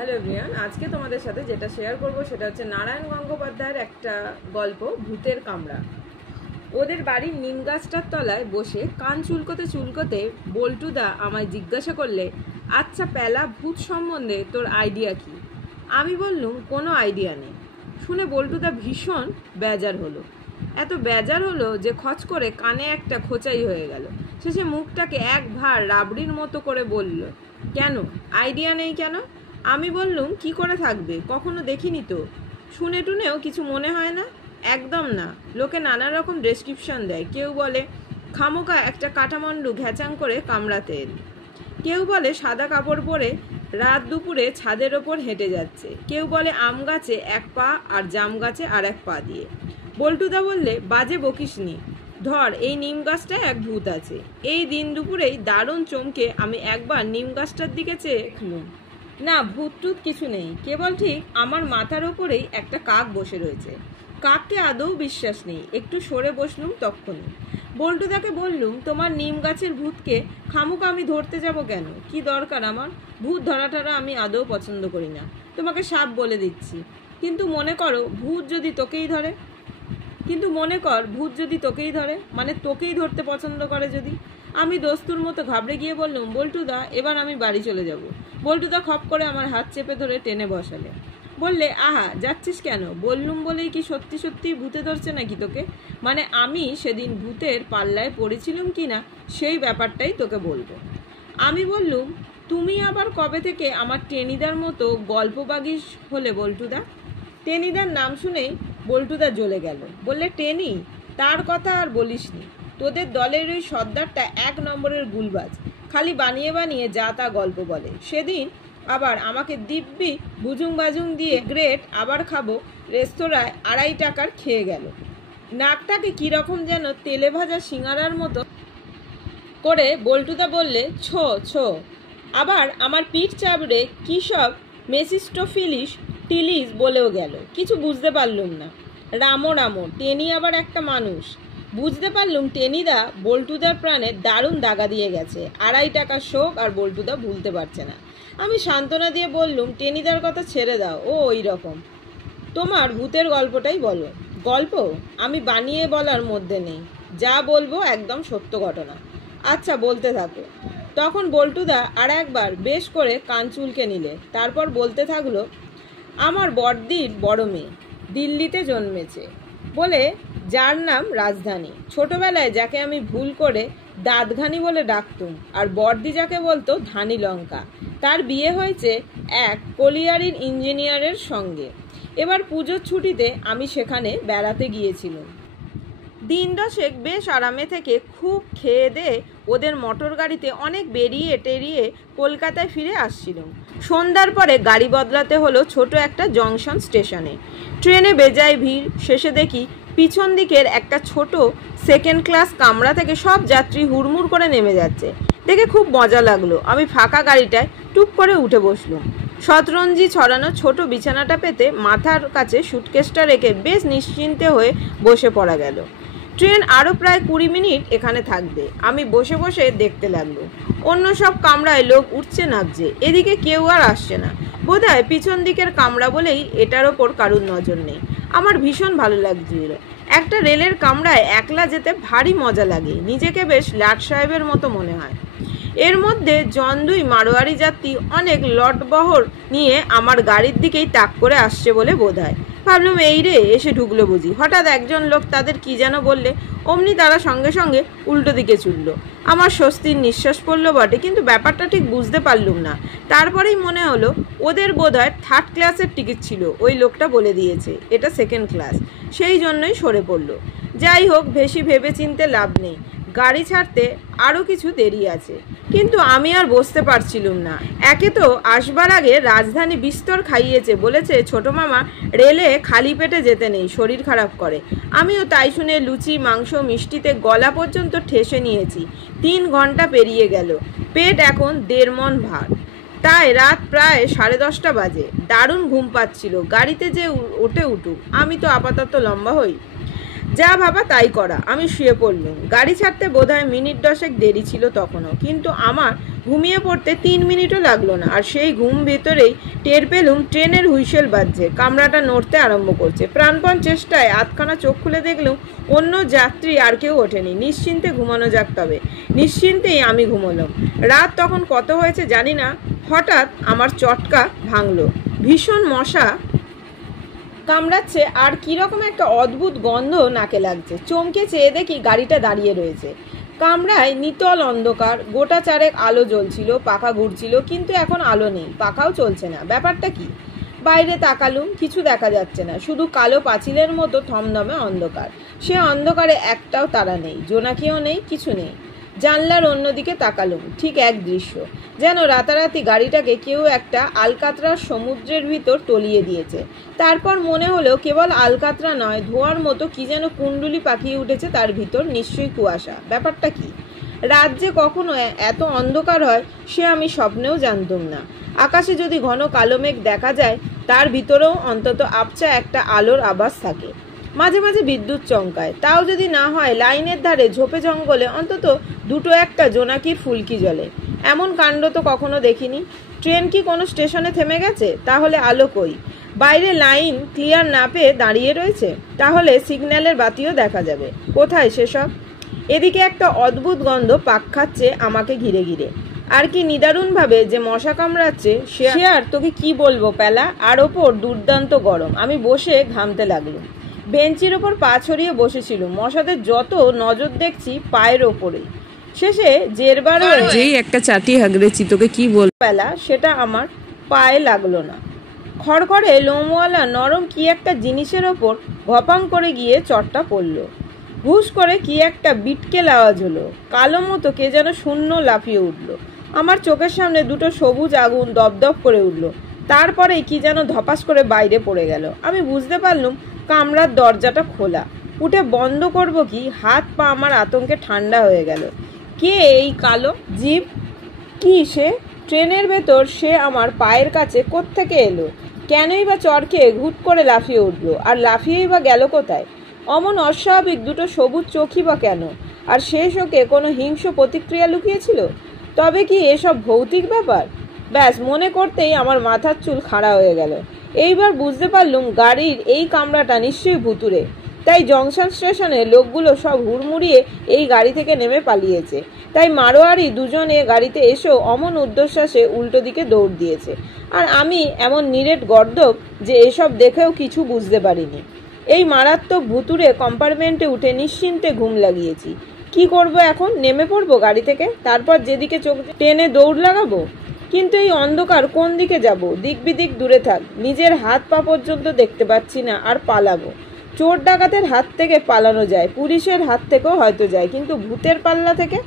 Hello everyone, আজকে তোমাদের সাথে যেটা শেয়ার করব সেটা হচ্ছে নারায়ণ গঙ্গোপাধ্যায়ের একটা গল্প, ভূতের কামড়া। ওদের বাড়ির নিম গাছটার তলায় বসে কান চুলকোতে চুলকোতে বল্টুদা আমায় জিজ্ঞাসা করলে, আচ্ছা প্যালা, ভূত সম্বন্ধে তোর আইডিয়া কি? আমি বললুম, কোনো আইডিয়া নেই। শুনে বল্টুদা ভীষণ বেজার হলো। এত বেজার হলো যে খচ করে কানে একটা খোঁচাই হয়ে গেল। শেষে মুখটাকে এক ভার রাবড়ির মতো করে বলল, কেন আইডিয়া নেই কেন? আমি বললুম, কি করে থাকবে, কখনো দেখিনি তো। শুনে টুনেও কিছু মনে হয় না? একদম না। লোকে নানা রকম ডেসক্রিপশন দেয়। কেউ বলে খামোকা একটা কাঠামন্ডু ঘ্যাচাং করে কামড়াতে এল, কেউ বলে সাদা কাপড় পরে রাত দুপুরে ছাদের ওপর হেঁটে যাচ্ছে, কেউ বলে আম গাছে এক পা আর জাম গাছে আর এক পা দিয়ে। বল্টুদা বললে, বাজে বকিসনি, ধর এই নিম গাছটায় এক ভূত আছে। এই দিন দুপুরেই দারুণ চমকে আমি একবার নিম গাছটার দিকে চেয়ে দেখলুম, না ভূত টুত কিছু নেই, কেবল ঠিক আমার মাথার ওপরেই একটা কাক বসে রয়েছে। কাককে আদৌ বিশ্বাস নেই। একটু সরে বসলুম। তক্ষুনি বল্টুদাকে বললুম, তোমার নিম গাছের ভূতকে খামুকা আমি ধরতে যাব কেন? কি দরকার আমার? ভূত ধরাটারা আমি আদৌ পছন্দ করি না, তোমাকে সাপ বলে দিচ্ছি। কিন্তু মনে করো ভূত যদি তোকেই ধরে, মানে তোকেই ধরতে পছন্দ করে যদি? আমি দস্তুর মতো ঘাবড়ে গিয়ে বললুম, বল্টুদা এবার আমি বাড়ি চলে যাব। বল্টুদা খপ করে আমার হাত চেপে ধরে টেনে বসালে। বললে, আহা যাচ্ছিস কেন? বললুম বলেই কি সত্যি সত্যি ভূতে ধরছে নাকি তোকে? মানে আমি সেদিন ভূতের পাল্লায় পড়েছিলুম কি না সেই ব্যাপারটাই তোকে বলবো। আমি বললুম, তুমি আবার কবে থেকে আমার টেনিদার মতো গল্পবাগী হলে বল্টুদা? টেনিদার নাম শুনেই বল্টুদা জ্বলে গেল। বললে, টেনি? তার কথা আর বলিসনি। তোদের দলের ওই সর্দারটা এক নম্বরের গুলবাজ, খালি বানিয়ে বানিয়ে যা তা গল্প বলে। সেদিন আবার আমাকে দিব্যি বুজুং বাজুং দিয়ে গ্রেট আবার খাবো রেস্তোরাঁয় 2.5 টাকার খেয়ে গেল। নাকটাকে কীরকম যেন তেলে ভাজা সিঙারার মতো করে বল্টুদা বললে, ছো ছো। আবার আমার পিঠ চাবড়ে কী সব মেসিস্টোফিলিস টিলিস বলেও গেল। কিছু বুঝতে পারলুম না। রামো রামো, টেনি আবার একটা মানুষ। বুঝতে পারলুম টেনিদা বল্টুদার প্রাণে দারুণ দাগা দিয়ে গেছে। 2.5 টাকার শোক আর বল্টুদা ভুলতে পারছে না। আমি সান্ত্বনা দিয়ে বললুম, টেনিদার কথা ছেড়ে দাও, ও ওই রকম। তোমার ভূতের গল্পটাই বলো। গল্প আমি বানিয়ে বলার মধ্যে নেই, যা বলবো একদম সত্য ঘটনা। আচ্ছা বলতে থাকো। তখন বল্টুদা আর একবার বেশ করে কান চুলকে নিলে। তারপর বলতে থাকলো, আমার বড়দির বড় মেয়ে দিল্লিতে জন্মেছে বলে, যার নাম রাজধানী। ছোটবেলায় যাকে আমি ভুল করে দাঁতঘানি বলে ডাকতুম, আর বড়দি যাকে বলতো ধানি লঙ্কা, তার বিয়ে হয়েছে এক কলিয়ারির ইঞ্জিনিয়ারের সঙ্গে। এবার পুজোর ছুটিতে আমি সেখানে বেড়াতে গিয়েছিলাম। দিন দশেক বেশ আরামে থেকে খুব খেয়ে দিয়ে ওদের মোটর গাড়িতে অনেক বেরিয়ে টেরিয়ে কলকাতায় ফিরে আসছিলাম। সন্ধ্যার পরে গাড়ি বদলাতে হলো ছোট একটা জংশন স্টেশনে। ট্রেনে বেজায় ভিড়। শেষে দেখি পিছন দিকের একটা ছোট সেকেন্ড ক্লাস কামরা থেকে সব যাত্রী হুড়মুড় করে নেমে যাচ্ছে। দেখে খুব মজা লাগলো। আমি ফাঁকা গাড়িটায় টুক করে উঠে বসলুম। শতরঞ্জি ছড়ানো ছোট বিছানাটা পেতে মাথার কাছে সুটকেসটা রেখে বেশ নিশ্চিন্তে হয়ে বসে পড়া গেল। ট্রেন আরও প্রায় 20 মিনিট এখানে থাকবে। আমি বসে বসে দেখতে লাগলো। অন্য সব কামরায় লোক উঠছে নামছে, এদিকে কেউ আর আসছে না। বোধহয় পিছন দিকের কামরা বলেই এটার ওপর কারুর নজর নেই। আমার ভীষণ ভালো লাগছিল। একটা রেলের কামরায় একলা যেতে ভারী মজা লাগে, নিজেকে বেশ লাট সাহেবের মতো মনে হয়। এর মধ্যে জন্দুই মারোয়ারি যাত্রী অনেক লটবহর নিয়ে আমার গাড়ির দিকেই তাক করে আসছে বলে বোধ হয়। ভাবলাম, এই রে এসে ঢুকলো বুঝি। হঠাৎ একজন লোক তাদের কি যেন বললে, অমনি তারা সঙ্গে সঙ্গে উল্টো দিকে ছুটল। আমার স্বস্তির নিঃশ্বাস পড়লো বটে, কিন্তু ব্যাপারটা ঠিক বুঝতে পারলুম না। তারপরেই মনে হলো ওদের বোধহয় 3rd ক্লাসের টিকিট ছিল। ওই লোকটা বলে দিয়েছে এটা 2nd ক্লাস, সেই জন্যই সরে পড়লো। যাই হোক, বেশি ভেবে চিনতে লাভ নেই, গাড়ি ছাড়তে আরও কিছু দেরি আছে। কিন্তু আমি আর বসতে পারছিলুম না। একে তো আসবার আগে রাজধানী বিস্তর খাইয়েছে, বলেছে ছোট মামা রেলে খালি পেটে যেতে নেই, শরীর খারাপ করে। আমিও তাই শুনে লুচি মাংস মিষ্টিতে গলা পর্যন্ত ঠেসে নিয়েছি। 3 ঘন্টা পেরিয়ে গেল। পেট এখন 1.5 মণ ভার। তাই রাত প্রায় 10:30 বাজে। দারুণ ঘুম পাচ্ছিল। গাড়িতে যে উঠুক, আমি তো আপাতত লম্বা হই। যা ভাবা তাই করা। আমি শুয়ে পড়লুম। গাড়ি ছাড়তে বোধহয় মিনিট 10 দেরি ছিল তখনও, কিন্তু আমার ঘুমিয়ে পড়তে 3 মিনিটও লাগলো না। আর সেই ঘুম ভেতরেই টের পেলুম ট্রেনের হুইসেল বাজছে, কামরাটা নড়তে আরম্ভ করছে। প্রাণপণ চেষ্টায় আধখানা চোখ খুলে দেখলুম অন্য যাত্রী আর কেউ ওঠেনি। নিশ্চিন্তে ঘুমানো যাক তবে। নিশ্চিন্তেই আমি ঘুমোলাম। রাত তখন কত হয়েছে জানি না। হঠাৎ আমার চটকা ভাঙলো। ভীষণ মশা কামড়াচ্ছে আর কীরকম একটা অদ্ভুত গন্ধ নাকে লাগছে। চমকে চেয়ে দেখি গাড়িটা দাঁড়িয়ে রয়েছে। কামরায় নিতল অন্ধকার, গোটা চারেক আলো জ্বলছিল, পাখা ঘুরছিল, কিন্তু এখন আলো নেই, পাখাও চলছে না। ব্যাপারটা কি? বাইরে তাকালুম, কিছু দেখা যাচ্ছে না, শুধু কালো পাঁচিলের মতো থমথমে অন্ধকার। সে অন্ধকারে একটাও তারা নেই, জোনাকিও নেই, কিছু নেই। জানলার অন্যদিকে তাকালুম, ঠিক এক দৃশ্য, যেন রাতারাতি গাড়িটাকে কেউ একটা আলকাতরার সমুদ্রের ভিতর তলিয়ে দিয়েছে। তারপর মনে হলো কেবল আলকাতরা নয়, ধোঁয়ার মতো কি যেন কুণ্ডুলি পাকিয়ে উঠেছে তার ভিতর, নিশ্চয়ই কুয়াশা। ব্যাপারটা কি? রাত যে কখনো এত অন্ধকার হয় সে আমি স্বপ্নেও জানতাম না। আকাশে যদি ঘন কালো মেঘ দেখা যায়, তার ভিতরেও অন্তত আবছা একটা আলোর আভাস থাকে। মাঝে মাঝে বিদ্যুৎ চমকায়, তাও যদি না হয় লাইনের ধারে ঝোপে জঙ্গলে অন্তত দুটো একটা জোনাকির ফুলকি জ্বলে। এমন কাণ্ড তো কখনো দেখিনি। ট্রেন কি কোনো স্টেশনে থেমে গেছে? তাহলে আলো কই? বাইরে লাইন ক্লিয়ার না পেয়ে দাঁড়িয়ে রয়েছে? তাহলে সিগন্যালের বাতিও দেখা যাবে। কোথায় সেসব? এদিকে একটা অদ্ভুত গন্ধ পাক খাচ্ছে আমাকে ঘিরে ঘিরে। আর কি নিদারুণভাবে যে মশা কামড়াচ্ছে সে আর তোকে কি বলবো প্যালা। আর ওপর দুর্দান্ত গরম। আমি বসে ঘামতে লাগলাম। বেঞ্চির ওপর পা ছড়িয়ে বসেছিলুম। মশাদের যত নজর দেখছি পায়ের ওপরে। শেষে জেরবার যেই একটা চাটি হাগড়েছি, তোকে কি বলবো প্যালা, সেটা আমার পায়ে লাগলো না। খড়খড়ে লোমওয়ালা নরম কি একটা জিনিসের ওপর ঘপাং করে গিয়ে চটটা পড়ল। হুস করে কি একটা বিটকেল আওয়াজ হলো। কালো মতো কে যেন শূন্য লাফিয়ে উঠল। আমার চোখের সামনে দুটো সবুজ আগুন দপদপ করে উঠল। তারপরেই কি যেন ধপাস করে বাইরে পড়ে গেল। আমি বুঝতে পারলুম কামরার দরজাটা খোলা। উঠে বন্ধ করব কি, হাত পা আমার আতঙ্কে ঠান্ডা হয়ে গেল। কে এই কালো জীব? কি সে? ট্রেনের ভেতর সে আমার পায়ের কাছে কোত্থেকে এলো? কেনই বা চড় খেয়ে ঘুট করে লাফিয়ে উঠলো? আর লাফিয়েই বা গেল কোথায়? অমন অস্বাভাবিক দুটো সবুজ চোখই বা কেন? আর সে শোকে কোনো হিংস্র প্রতিক্রিয়া লুকিয়েছিল? তবে কি এসব ভৌতিক ব্যাপার? ব্যাস মনে করতেই আমার মাথার চুল খাড়া হয়ে গেল। এইবার বুঝতে পারলুম গাড়ির এই কামরাটা নিশ্চয়ই ভুতুরে। তাই জংশন স্টেশনে লোকগুলো সব হুড়মুড়িয়ে এই গাড়ি থেকে নেমে পালিয়েছে। তাই মারোয়ারি দুজনে গাড়িতে এসেও অমন ঊর্ধ্বশ্বাসে উল্টো দিকে দৌড় দিয়েছে। আর আমি এমন নিরেট গর্দভ যে এসব দেখেও কিছু বুঝতে পারিনি। এই মারাত্মক ভুতুরে কম্পার্টমেন্টে উঠে নিশ্চিন্তে ঘুম লাগিয়েছি। কি করব এখন? নেমে পড়বো গাড়ি থেকে, তারপর যেদিকে চোখ টেনে দৌড় লাগাবো? কিন্তু এই অন্ধকার, কোন দিকে যাব? দিক বিদিক দূরে থাক, নিজের হাত পা পর্যন্ত দেখতে পাচ্ছি না। আর পালাবো? চোর ডাকাতের হাত থেকে পালানো যায়, পুলিশের হাত থেকেও হয়তো যায়, কিন্তু ভূতের পাল্লা থেকে?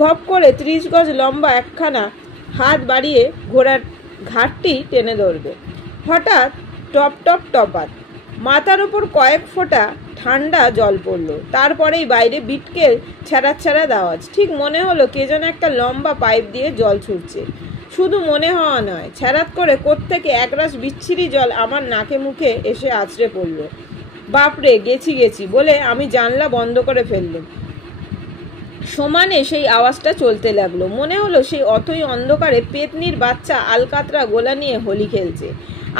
ঘপ করে 30 গজ লম্বা একখানা হাত বাড়িয়ে ঘোড়ার ঘাটটি টেনে ধরবে। হঠাৎ টপ টপ টপাত মাথার ওপর কয়েক ফোঁটা ঠান্ডা জল পড়ল। তারপরেই বাইরে বিটকেল ছ্যাড়াছ্যাড়া আওয়াজ। ঠিক মনে হলো কে যেন একটা লম্বা পাইপ দিয়ে জল ছুটছে। শুধু মনে হওয়া নয়, ছ্যারাত করে কোত্থেকে একরাশ বিচ্ছিরি জল আমার নাকে মুখে এসে আছড়ে পড়ল। বাপরে, গেছি গেছি বলে আমি জানলা বন্ধ করে ফেললাম। সমানে সেই আওয়াজটা চলতে লাগলো। মনে হলো সেই অথই অন্ধকারে পেতনির বাচ্চা আলকাতরা গোলা নিয়ে হোলি খেলছে।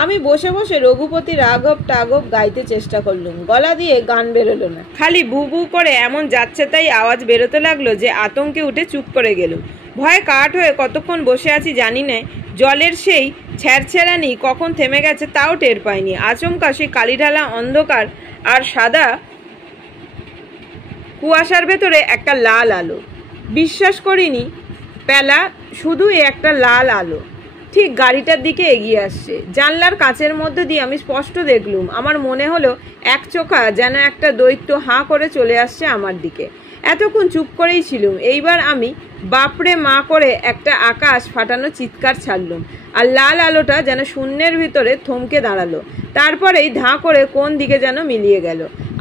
আমি বসে বসে রঘুপতি রাঘব টাঘব গাইতে চেষ্টা করলুম। গলা দিয়ে গান বেরোলো না, খালি বু বু করে এমন যাচ্ছে তাই আওয়াজ বেরোতে লাগলো যে আতঙ্কে উঠে চুপ করে গেলুম। ভয়ে কাঠ হয়ে কতক্ষণ বসে আছি জানি না। জলের সেই ছ্যারছ্যারানি কখন থেমে গেছে তাও টের পাইনি। আচমকা সেই কালিঢালা অন্ধকার আর সাদা কুয়াশার ভেতরে একটা লাল আলো। বিশ্বাস করিনি প্যালা, শুধুই একটা লাল আলো ঠিক গাড়িটার দিকে এগিয়ে আসছে। জানলার কাচের মধ্যে দিয়ে আমি স্পষ্ট দেখলুম। আমার মনে হলো এক চোখা যেন একটা দৈত্য হাঁ করে চলে আসছে আমার দিকে। এতক্ষণ চুপ করেই ছিলুম। এইবার আমি বাপরে মা করে একটা আকাশ ফাটানো চিৎকার ছাড়লুম। আর লাল আলোটা যেন শূন্যের ভিতরে থমকে দাঁড়ালো। তারপরেই ধাঁ করে কোন দিকে যেন মিলিয়ে গেল।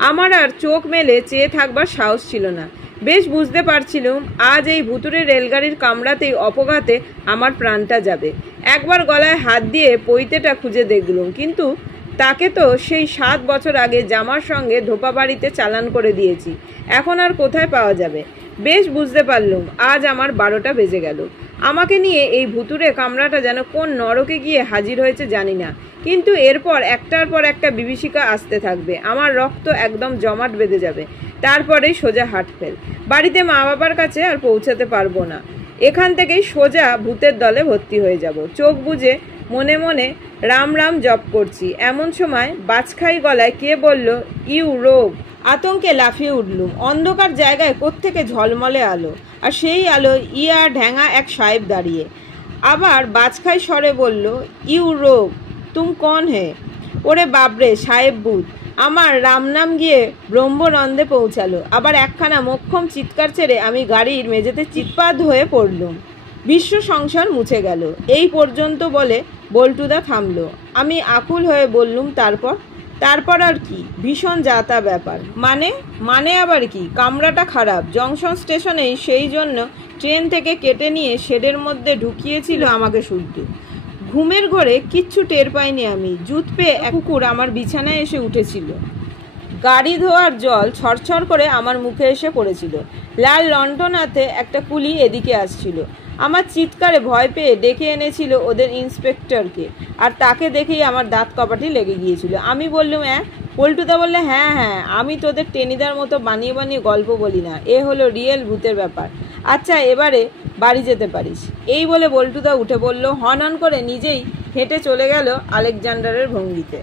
আমার আর চোখ মেলে চেয়ে থাকবার সাহস ছিল না। বেশ বুঝতে পারছিলুম আজ এই ভুতুরে রেলগাড়ির কামড়াতেই অপঘাতে আমার প্রাণটা যাবে। একবার গলায় হাত দিয়ে পৈতেটা খুঁজে দেখলুম, কিন্তু তাকে তো সেই 7 বছর আগে জামার সঙ্গে ধোপা বাড়িতে চালান করে দিয়েছি, এখন আর কোথায় পাওয়া যাবে? বেশ বুঝতে পারলুম আজ আমার 12টা বেজে গেল। আমাকে নিয়ে এই ভুতুড়ে কামরাটা যেন কোন নরকে গিয়ে হাজির হয়েছে জানি না, কিন্তু এরপর একটার পর একটা বিভীষিকা আসতে থাকবে, আমার রক্ত একদম জমাট বেঁধে যাবে, তারপরেই সোজা হাটফেল। বাড়িতে মা বাবার কাছে আর পৌঁছাতে পারবো না, এখান থেকেই সোজা ভূতের দলে ভর্তি হয়ে যাব। চোখ বুজে মনে মনে রাম রাম জপ করছি, এমন সময় বাজখাই গলায় কে বলল, ইউ রোগ। আতঙ্কে লাফিয়ে উঠলুম। অন্ধকার জায়গায় কোত্থেকে ঝলমলে আলো, আর সেই আলো ইয়া ঢ্যাঙা এক সাহেব দাঁড়িয়ে। আবার বাজখাই স্বরে বলল, ইউ রোগ তুম কন হে? ওরে বাবরে সাহেব ভূত। আমার রামনাম গিয়ে ব্রহ্মরন্ধে পৌঁছালো। আবার একখানা মোক্ষম চিৎকার ছেড়ে আমি গাড়ির মেঝেতে চিৎপাত হয়ে পড়লুম। বিশ্ব সংসার মুছে গেল। এই পর্যন্ত বলে বল্টুদা থামলো। আমি আকুল হয়ে বললুম, তারপর আর কি? ভীষণ যাতা ব্যাপার। মানে আবার কি? কামরাটা খারাপ, জংশন স্টেশনেই, সেই জন্য ট্রেন থেকে কেটে নিয়ে শেডের মধ্যে ঢুকিয়েছিল আমাকে শুদ্ধ। ঘুমের ঘোরে কিচ্ছু টের পাইনি আমি। জুত পেয়ে এক কুকুর আমার বিছানায় এসে উঠেছিল। গাড়ি ধোয়ার জল ছড়ছড় করে আমার মুখে এসে পড়েছিল। লাল লণ্ঠন হাতে একটা কুলি এদিকে আসছিল। আমার চিৎকারে ভয় পেয়ে ডেকে এনেছিল ওদের ইন্সপেক্টরকে, আর তাকে দেখেই আমার দাঁত কপাটি লেগে গিয়েছিল। আমি বললুম, পল্টুদা বললে, হ্যাঁ, আমি তোদের টেনিদার মতো বানিয়ে বানিয়ে গল্প বলি না, এ হলো রিয়েল ভূতের ব্যাপার। আচ্ছা, এবারে বাড়ি যেতে পারিস। এই বলে বল্টুদা উঠে পড়ল, হন হন করে নিজেই হেঁটে চলে গেল আলেকজান্ডারের ভঙ্গিতে।